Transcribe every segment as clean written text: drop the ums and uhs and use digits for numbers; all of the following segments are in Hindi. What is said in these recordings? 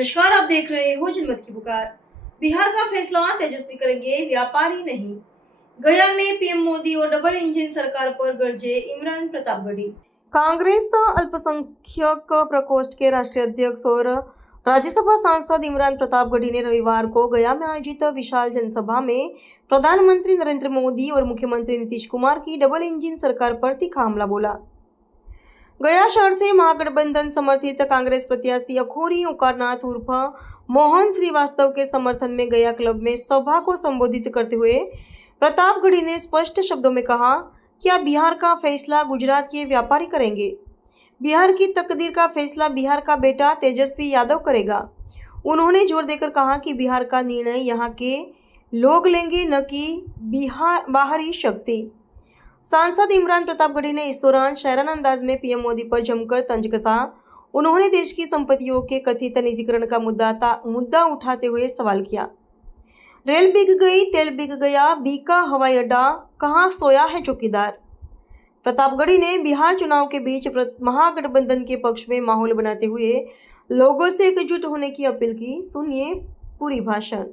नमस्कार, आप देख रहे हो जनमत की पुकार। बिहार का फैसला तेजस्वी करेंगे, व्यापारी नहीं। गया में पीएम मोदी और डबल इंजन सरकार पर गरजे इमरान प्रतापगढ़ी। कांग्रेस अल्पसंख्यक प्रकोष्ठ के राष्ट्रीय अध्यक्ष और राज्यसभा सांसद इमरान प्रतापगढ़ी ने रविवार को गया में आयोजित विशाल जनसभा में प्रधानमंत्री नरेंद्र मोदी और मुख्यमंत्री नीतीश कुमार की डबल इंजन सरकार पर तीखा हमला बोला। गया शहर से महागठबंधन समर्थित कांग्रेस प्रत्याशी अखोरी ओंकारनाथ उर्फ मोहन श्रीवास्तव के समर्थन में गया क्लब में सभा को संबोधित करते हुए प्रतापगढ़ी ने स्पष्ट शब्दों में कहा कि अब बिहार का फैसला गुजरात के व्यापारी करेंगे। बिहार की तकदीर का फैसला बिहार का बेटा तेजस्वी यादव करेगा। उन्होंने जोर देकर कहा कि बिहार का निर्णय यहाँ के लोग लेंगे, न कि बाहरी शक्ति। सांसद इमरान प्रतापगढ़ी ने इस दौरान शायराना अंदाज में पीएम मोदी पर जमकर तंज कसा। उन्होंने देश की संपत्तियों के कथित निजीकरण का मुद्दा उठाते हुए सवाल किया। रेल बिक गई, तेल बिक गया, बीका हवाई अड्डा, कहाँ सोया है चौकीदार। प्रतापगढ़ी ने बिहार चुनाव के बीच महागठबंधन के पक्ष में माहौल बनाते हुए लोगों से एकजुट होने की अपील की। सुनिए पूरी भाषण।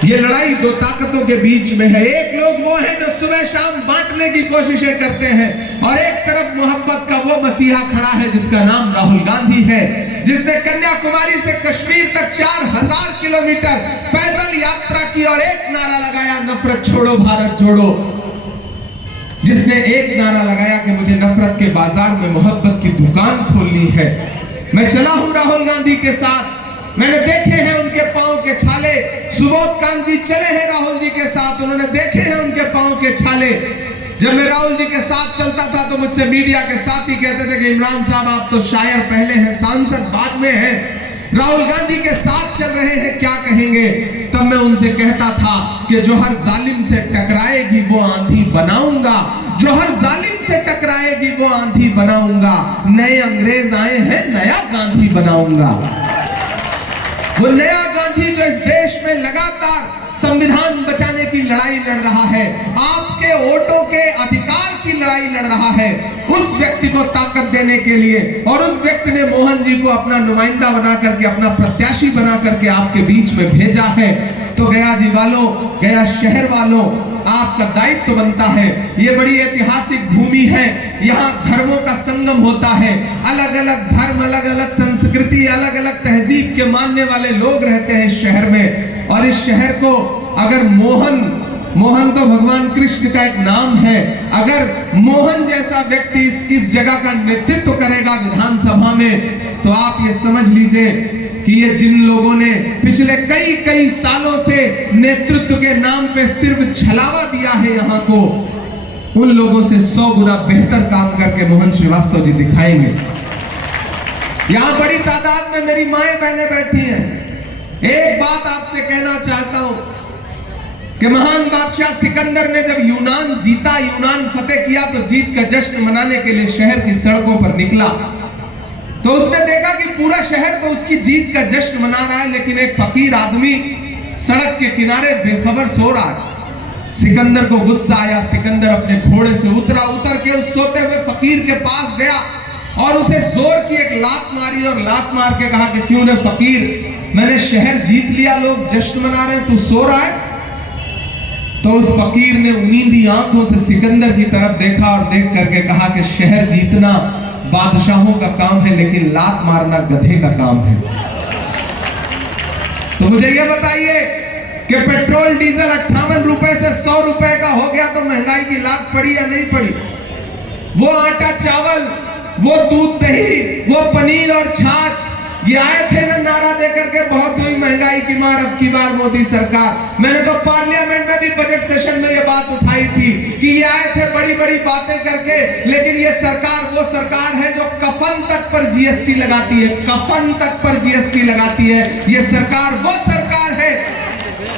ये लड़ाई दो ताकतों के बीच में है। एक लोग वो हैं जो सुबह शाम बांटने की कोशिशें करते हैं और एक तरफ मोहब्बत का वो मसीहा खड़ा है जिसका नाम राहुल गांधी है, जिसने कन्याकुमारी से कश्मीर तक 4000 किलोमीटर पैदल यात्रा की और एक नारा लगाया, नफरत छोड़ो भारत जोड़ो। जिसने एक नारा लगाया कि मुझे नफरत के बाजार में मोहब्बत की दुकान खोलनी है। मैं चला हूं राहुल गांधी के साथ, मैंने देखे हैं उनके पांव के छाले। सुबोध कांत जी चले हैं राहुल जी के साथ, उन्होंने देखे हैं उनके पांव के छाले। जब मैं राहुल जी के साथ चलता था तो मुझसे मीडिया के साथ ही कहते थे कि इमरान साहब आप तो शायर पहले हैं, सांसद बाद में हैं, राहुल गांधी के साथ चल रहे हैं, क्या कहेंगे। तब मैं उनसे कहता था कि जो हर जालिम से टकराएगी वो आंधी बनाऊंगा, जो हर जालिम से टकराएगी वो आंधी बनाऊंगा। नए अंग्रेज आए हैं, नया गांधी बनाऊंगा। वो नया गांधी जो इस देश में लगातार संविधान बचाने की लड़ाई लड़ रहा है, आपके वोटों के अधिकार की लड़ाई लड़ रहा है, उस व्यक्ति को ताकत देने के लिए, और उस व्यक्ति ने मोहन जी को अपना नुमाइंदा बना करके, अपना प्रत्याशी बना करके आपके बीच में भेजा है। तो गया जी वालों, गया शहर वालों, आपका दायित्व बनता है। ये बड़ी ऐतिहासिक भूमि है, यहाँ धर्मों का संगम होता है। अलग अलग धर्म, अलग अलग संस्कृति, अलग अलग तहजीब के मानने वाले लोग रहते हैं इस शहर में। और इस शहर को अगर मोहन तो भगवान कृष्ण का एक नाम है, अगर मोहन जैसा व्यक्ति इस जगह का नेतृत्व करेगा विधानसभा में, तो आप ये समझ लीजिए कि ये जिन लोगों ने पिछले कई सालों से नेतृत्व के नाम पे सिर्फ छलावा दिया है यहाँ को, उन लोगों से 100 गुना बेहतर काम करके मोहन श्रीवास्तव जी दिखाएंगे। यहाँ बड़ी तादाद में मेरी माएं बहनें बैठी हैं। एक बात आपसे कहना चाहता हूं कि महान बादशाह सिकंदर ने जब यूनान जीता, यूनान फतेह किया, तो जीत का जश्न मनाने के लिए शहर की सड़कों पर निकला। तो उसने देखा कि पूरा शहर तो उसकी जीत का जश्न मना रहा है, लेकिन एक फकीर आदमी सड़क के किनारे बेखबर सो रहा है। सिकंदर को गुस्सा आया, सिकंदर अपने घोड़े से उतर के उस सोते हुए फकीर के पास गया और उसे जोर की एक लात मारी और लात मार के कहा कि क्यों रे फकीर, मैंने शहर जीत लिया, लोग जश्न मना रहे हैं, तू सो रहा है। तो उस फकीर ने उनींदी आंखों से सिकंदर की तरफ देखा और देख करके कहा कि शहर जीतना बादशाहों का काम है, लेकिन लात मारना गधे का काम है। तो मुझे यह बताइए कि पेट्रोल डीजल 58 रुपए से 100 रुपए का हो गया तो महंगाई की लात पड़ी या नहीं पड़ी? वो आटा चावल, वो दूध दही, वो पनीर और छाछ, ये आए थे ना नारा देकर के बहुत हुई महंगाई की मार अब की बार मोदी सरकार। मैंने तो पार्लियामेंट में भी बजट सेशन में ये बात उठाई थी कि ये आए थे बड़ी बड़ी बातें करके, लेकिन ये सरकार वो सरकार है जो कफन तक पर जीएसटी लगाती है, कफन तक पर जीएसटी लगाती है। ये सरकार वो सरकार है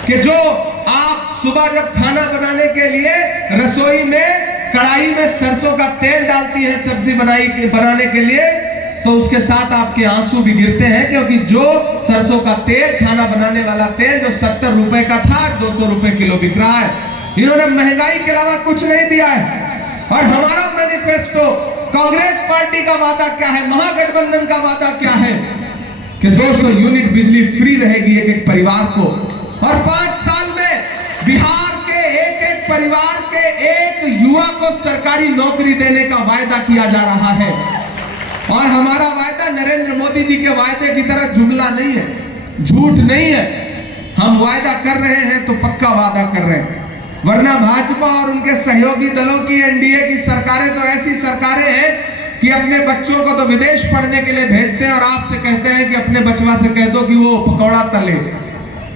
कि जो आप सुबह जब खाना बनाने के लिए रसोई में कढ़ाई में सरसों का तेल डालती है सब्जी बनाने के लिए, तो उसके साथ आपके आंसू भी गिरते हैं, क्योंकि जो सरसों का तेल, खाना बनाने वाला तेल जो 70 रुपए का था 200 रुपए किलो बिक रहा है। इन्होंने महंगाई के अलावा कुछ नहीं दिया है। और हमारा मैनिफेस्टो कांग्रेस पार्टी का वादा क्या है, महागठबंधन का वादा क्या है कि 200 यूनिट बिजली फ्री रहेगी एक एक परिवार को, और 5 साल में बिहार के एक एक परिवार के एक युवा को सरकारी नौकरी देने का वायदा किया जा रहा है। और हमारा वायदा नरेंद्र मोदी जी के वायदे की तरह जुमला नहीं है, झूठ नहीं है। हम वायदा कर रहे हैं तो पक्का वादा कर रहे हैं, वरना भाजपा और उनके सहयोगी दलों की एनडीए की सरकारें तो ऐसी सरकारें हैं कि अपने बच्चों को तो विदेश पढ़ने के लिए भेजते हैं और आपसे कहते हैं कि अपने बचवा से कह दो कि वो पकौड़ा तले।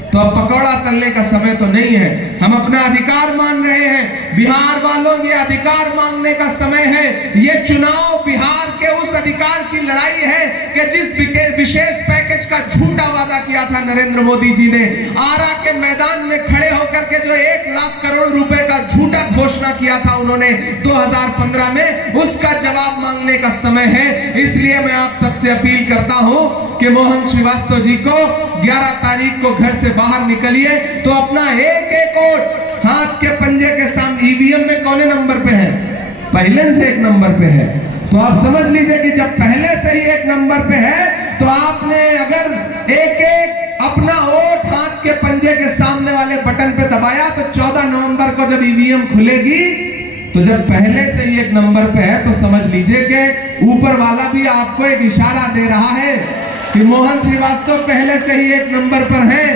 तो अब पकौड़ा तलने का समय तो नहीं है, हम अपना अधिकार मांग रहे हैं। बिहार वालों, ये अधिकार मांगने का समय है। ये चुनाव बिहार के उस अधिकार की लड़ाई है कि जिस विशेष पैकेज का झूठा वादा किया था नरेंद्र मोदी जी ने, आरा के मैदान में खड़े होकर के जो 1 लाख करोड़ रुपए का झूठा घोषणा किया था उन्होंने 2015 में, उसका जवाब मांगने का समय है। इसलिए मैं आप सबसे अपील करता हूं कि मोहन श्रीवास्तव जी को 11 तारीख को घर से बाहर निकलिए तो अपना एक एक वोट हाथ के पंजे के सामने, ईवीएम में कौन नंबर पे है, पहले से 1 नंबर पे है, तो आप समझ लीजिए कि जब पहले से ही 1 नंबर पे है तो आपने अगर एक एक अपना वोट हाथ के पंजे के सामने वाले बटन पे दबाया तो 14 नवंबर को जब ईवीएम खुलेगी तो जब पहले से ही 1 नंबर पे है तो समझ लीजिए कि ऊपर वाला भी आपको एक इशारा दे रहा है कि मोहन श्रीवास्तव पहले से ही 1 नंबर पर हैं,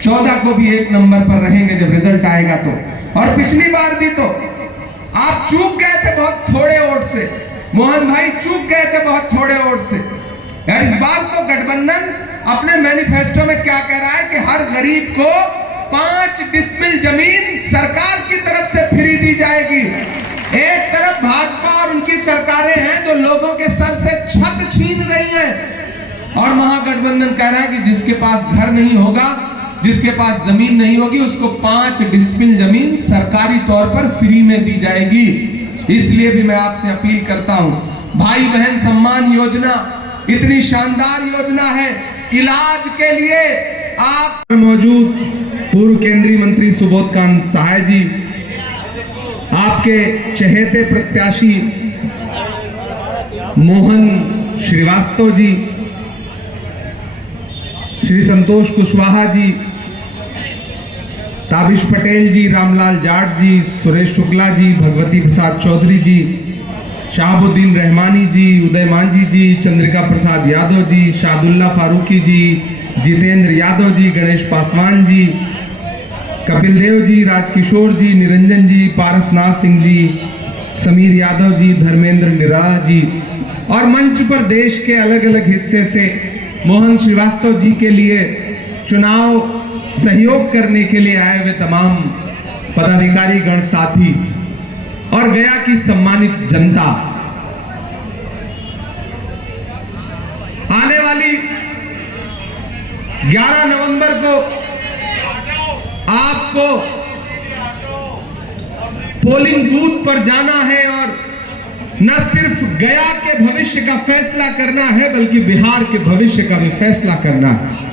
14 को भी 1 नंबर पर रहेंगे जब रिजल्ट आएगा तो। और पिछली बार भी तो आप चूक गए थे बहुत थोड़े वोट से, मोहन भाई चूक गए थे बहुत थोड़े वोट से। यार इस बार तो गठबंधन अपने मैनिफेस्टो में क्या कह रहा है कि हर गरीब को 5 डिसमिल जमीन सरकार की तरफ से फ्री दी जाएगी। एक तरफ भाजपा और उनकी सरकारें हैं जो लोगों के सर से छत छीन रही हैं, और महागठबंधन कह रहा है कि जिसके पास घर नहीं होगा, जिसके पास जमीन नहीं होगी, उसको 5 डिसमिल जमीन सरकारी तौर पर फ्री में दी जाएगी। इसलिए भी मैं आपसे अपील करता हूं, भाई बहन सम्मान योजना इतनी शानदार योजना है, इलाज के लिए आप मौजूद पूर्व केंद्रीय मंत्री सुबोधकांत सहाय जी, आपके चहेते प्रत्याशी मोहन श्रीवास्तव जी, श्री संतोष कुशवाहा जी, ताबिश पटेल जी, रामलाल जाट जी, सुरेश शुक्ला जी, भगवती प्रसाद चौधरी जी, शाहबुद्दीन रहमानी जी, उदय मांझी जी, चंद्रिका प्रसाद यादव जी, शादुल्ला फारूकी जी, जितेंद्र यादव जी, गणेश पासवान जी, कपिल देव जी, राजकिशोर जी, निरंजन जी, पारसनाथ सिंह जी, समीर यादव जी, धर्मेंद्र निराला जी, और मंच पर देश के अलग अलग हिस्से से मोहन श्रीवास्तव जी के लिए चुनाव सहयोग करने के लिए आए हुए तमाम पदाधिकारी गण साथी और गया की सम्मानित जनता। आने वाली 11 नवंबर को आपको पोलिंग बूथ पर जाना है और न सिर्फ गया के भविष्य का फैसला करना है बल्कि बिहार के भविष्य का भी फैसला करना है।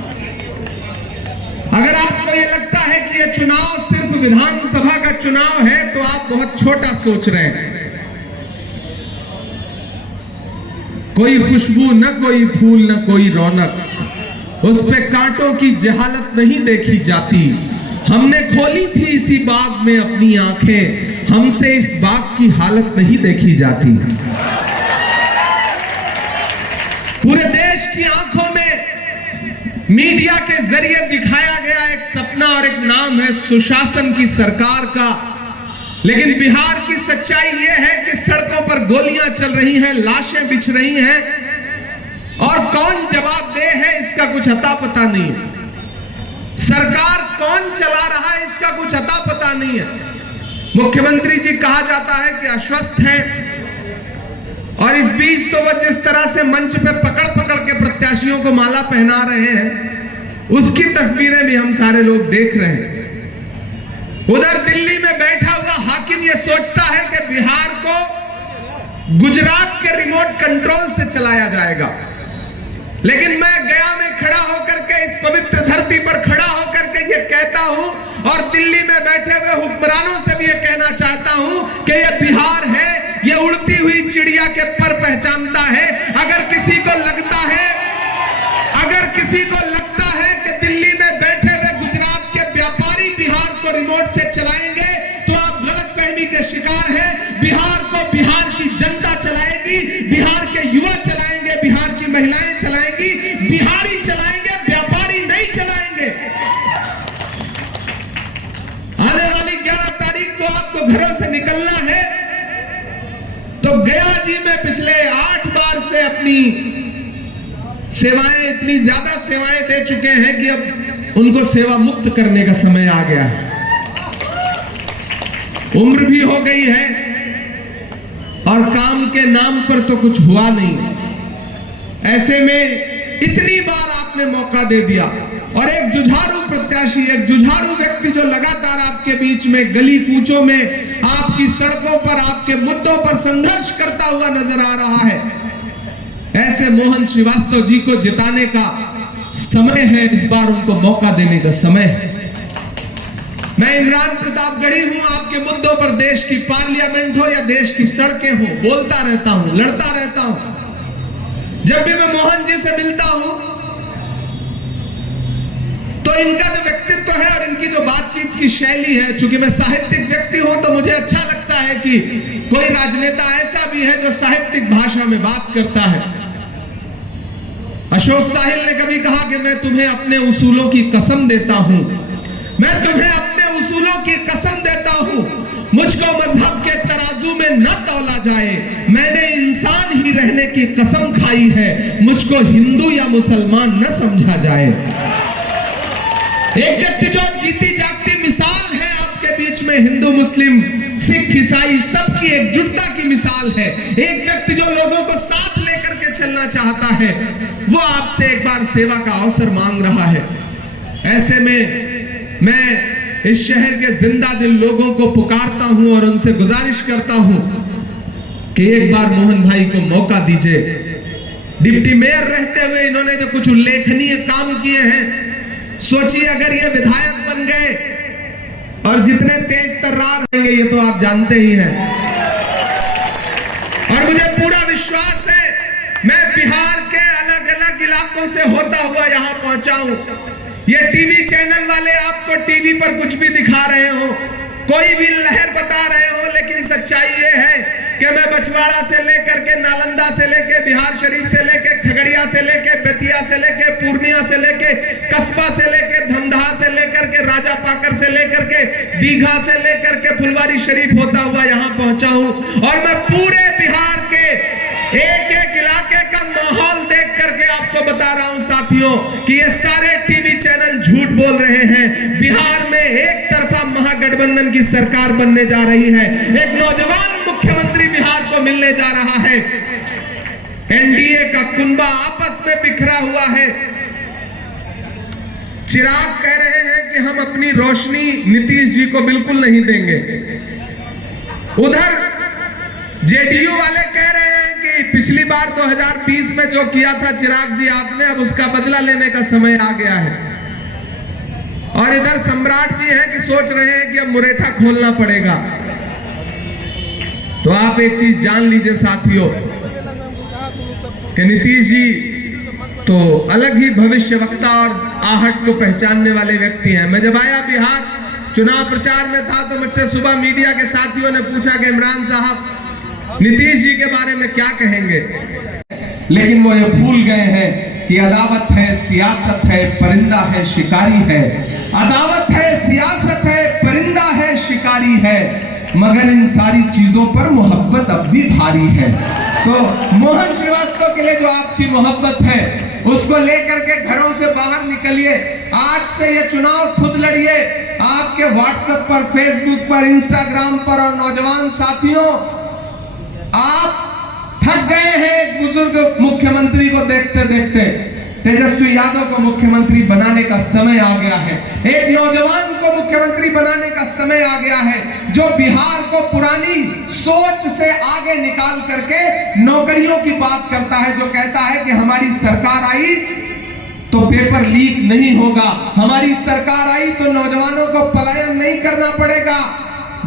अगर आपको यह लगता है कि यह चुनाव सिर्फ विधानसभा का चुनाव है तो आप बहुत छोटा सोच रहे हैं। कोई खुशबू न कोई फूल न कोई रौनक, उस पे कांटों की जहालत नहीं देखी जाती। हमने खोली थी इसी बाग में अपनी आंखें, हमसे इस बाग की हालत नहीं देखी जाती। पूरे देश की आंखों में मीडिया के जरिए दिखाया गया एक सपना और एक नाम है सुशासन की सरकार का, लेकिन बिहार की सच्चाई यह है कि सड़कों पर गोलियां चल रही हैं, लाशें बिछ रही हैं और कौन जवाबदेह है इसका कुछ अता पता नहीं है। सरकार कौन चला रहा है इसका कुछ अता पता नहीं है। मुख्यमंत्री जी कहा जाता है कि अस्वस्थ हैं और इस बीच तो वो जिस तरह से मंच पे पकड़ पकड़ के प्रत्याशियों को माला पहना रहे हैं उसकी तस्वीरें भी हम सारे लोग देख रहे हैं। उधर दिल्ली में बैठा हुआ हाकिम ये सोचता है कि बिहार को गुजरात के रिमोट कंट्रोल से चलाया जाएगा, लेकिन मैं गया में खड़ा होकर के इस पवित्र धरती पर खड़ा होकर के ये कहता हूं और दिल्ली में बैठे हुए हुक्मरानों से भी ये कहना चाहता हूं कि ये बिहार है, ये उड़ती हुई चिड़िया के पर पहचानता है। अगर किसी को लगता है कि दिल्ली में बैठे हुए गुजरात के व्यापारी बिहार को रिमोट से चलाएंगे तो आप गलतफहमी के शिकार हैं। बिहार को बिहार की जनता चलाएगी, बिहार के युवा चलाएंगे, बिहार की महिलाएं चलाएंगी, बिहारी चलाएंगे, व्यापारी नहीं चलाएंगे। आने वाली 11 तारीख को आपको घरों से निकलना है तो गया जी में पिछले 8 बार से अपनी सेवाएं, इतनी ज्यादा सेवाएं दे चुके हैं कि अब उनको सेवा मुक्त करने का समय आ गया है। उम्र भी हो गई है और काम के नाम पर तो कुछ हुआ नहीं। ऐसे में इतनी बार आपने मौका दे दिया और एक जुझारू प्रत्याशी, एक जुझारू व्यक्ति जो लगातार आपके बीच में गली कूचों में, आपकी सड़कों पर, आपके मुद्दों पर संघर्ष करता हुआ नजर आ रहा है, ऐसे मोहन श्रीवास्तव जी को जिताने का समय है। इस बार उनको मौका देने का समय है। मैं इमरान प्रतापगढ़ी हूं। आपके मुद्दों पर, देश की पार्लियामेंट हो या देश की सड़कें हो, बोलता रहता हूं, लड़ता रहता हूं। जब भी मैं मोहन जी से मिलता हूं तो इनका जो व्यक्तित्व है और इनकी जो बातचीत की शैली है, चूंकि मैं साहित्यिक व्यक्ति हूं तो मुझे अच्छा लगता है कि कोई राजनेता ऐसा भी है जो साहित्यिक भाषा में बात करता है। अशोक साहिल ने कभी कहा कि मैं तुम्हें अपने उसूलों की कसम देता हूं, मैं तुम्हें अपने उसूलों की कसम देता हूं। मुझको मजहब के तराजू में न तौला जाए, मैंने इंसान ही रहने की कसम खाई है, मुझको हिंदू या मुसलमान न समझा जाए। एक व्यक्ति जो जीती जागती मिसाल है आपके बीच में, हिंदू मुस्लिम सिख ईसाई सबकी एकजुटता की मिसाल है। एक व्यक्ति जो लोगों को साथ लेकर के चलना चाहता है, वो आपसे एक बार सेवा का अवसर मांग रहा है। ऐसे में मैं इस शहर के जिंदा दिल लोगों को पुकारता हूं और उनसे गुजारिश करता हूं कि एक बार मोहन भाई को मौका दीजिए। डिप्टी मेयर रहते हुए इन्होंने जो कुछ उल्लेखनीय काम किए हैं, सोचिए अगर ये विधायक बन गए और जितने तेज तर्रार रहेंगे ये तो आप जानते ही हैं। और मुझे पूरा विश्वास है, मैं बिहार के अलग अलग इलाकों से होता हुआ यहां पहुंचा हूं। ये टीवी चैनल वाले आपको टीवी पर कुछ भी दिखा रहे हो, कोई भी लहर बता रहे हो, लेकिन सच्चाई ये है कि मैं बछवाड़ा से लेकर के, नालंदा से लेके, बिहार शरीफ से लेके, खगड़िया से लेके, बेतिया से लेके, पूर्णिया से लेके, कस्बा से लेके, धमदाहा से लेकर के, राजा पाकर से लेकर के, दीघा से लेकर के फुलवारी शरीफ होता हुआ यहां पहुंचा हूं। और मैं पूरे बिहार के एक एक इलाके का माहौल देख करके आपको बता रहा हूं साथियों कि ये सारे टीवी चैनल झूठ बोल रहे हैं। बिहार में एक तरफा महागठबंधन की सरकार बनने जा रही है, एक नौजवान मुख्यमंत्री बिहार को मिलने जा रहा है। एनडीए का कुनबा आपस में बिखरा हुआ है। चिराग कह रहे हैं कि हम अपनी रोशनी नीतीश जी को बिल्कुल नहीं देंगे। उधर जेडीयू वाले कह रहे हैं कि पिछली बार 2020 में जो किया था चिराग जी आपने, अब उसका बदला लेने का समय आ गया है। और इधर सम्राट जी हैं कि सोच रहे हैं कि अब मुरेठा खोलना पड़ेगा। तो आप एक चीज जान लीजिए साथियों कि नीतीश जी तो अलग ही भविष्यवक्ता और आहट को पहचानने वाले व्यक्ति हैं। मैं जब आया बिहार चुनाव प्रचार में था तो मुझसे सुबह मीडिया के साथियों ने पूछा कि इमरान साहब नीतीश जी के बारे में क्या कहेंगे, लेकिन वो ये भूल गए हैं कि अदावत है, सियासत है, परिंदा है, शिकारी है। अदावत है, सियासत है, परिंदा है, शिकारी है, मगर इन सारी चीजों पर मोहब्बत अब भी भारी है। तो मोहन श्रीवास्तव के लिए जो आपकी मोहब्बत है उसको लेकर के घरों से बाहर निकलिए। आज से ये चुनाव खुद लड़िए। आपके व्हाट्सएप पर, फेसबुक पर, इंस्टाग्राम पर, और नौजवान साथियों आप थक गए हैं एक बुजुर्ग मुख्यमंत्री को देखते देखते। तेजस्वी यादव को मुख्यमंत्री बनाने का समय आ गया है। एक नौजवान को मुख्यमंत्री बनाने का समय आ गया है जो बिहार को पुरानी सोच से आगे निकाल करके नौकरियों की बात करता है, जो कहता है कि हमारी सरकार आई तो पेपर लीक नहीं होगा, हमारी सरकार आई तो नौजवानों को पलायन नहीं करना पड़ेगा।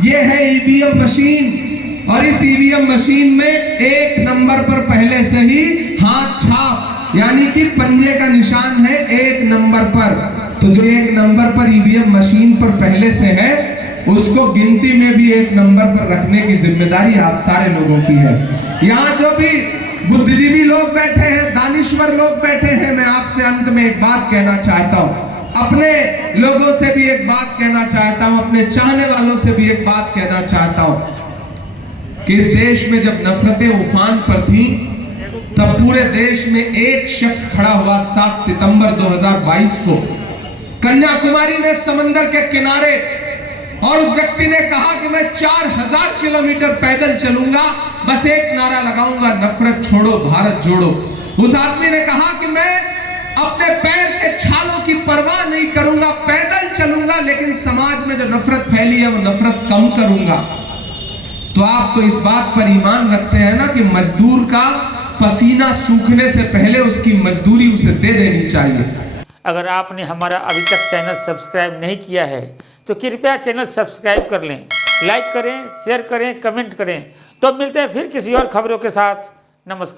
यह है ईवीएम मशीन, और इस ईवीएम मशीन में एक नंबर पर पहले से ही हाथ छाप यानी कि पंजे का निशान है एक नंबर पर। तो जो एक नंबर पर ईवीएम मशीन पर पहले से है उसको गिनती में भी एक नंबर पर रखने की जिम्मेदारी आप सारे लोगों की है। यहाँ जो भी बुद्धिजीवी लोग बैठे हैं, दानिश्वर लोग बैठे हैं, मैं आपसे अंत में एक बात कहना चाहता हूँ, अपने लोगों से भी एक बात कहना चाहता हूँ, अपने चाहने वालों से भी एक बात कहना चाहता हूँ कि इस देश में जब नफरतें उफान पर थी तब पूरे देश में एक शख्स खड़ा हुआ 7 सितंबर 2022 को कन्याकुमारी में समंदर के किनारे, और उस व्यक्ति ने कहा कि मैं 4000 किलोमीटर पैदल चलूंगा, बस एक नारा लगाऊंगा, नफरत छोड़ो भारत जोड़ो। उस आदमी ने कहा कि मैं अपने पैर के छालों की परवाह नहीं करूंगा, पैदल चलूंगा, लेकिन समाज में जो नफरत फैली है वो नफरत कम करूंगा। तो आप तो इस बात पर ईमान रखते हैं ना कि मजदूर का पसीना सूखने से पहले उसकी मजदूरी उसे दे देनी चाहिए। अगर आपने हमारा अभी तक चैनल सब्सक्राइब नहीं किया है तो कृपया चैनल सब्सक्राइब कर लें, लाइक करें, शेयर करें, कमेंट करें। तो मिलते हैं फिर किसी और खबरों के साथ। नमस्कार।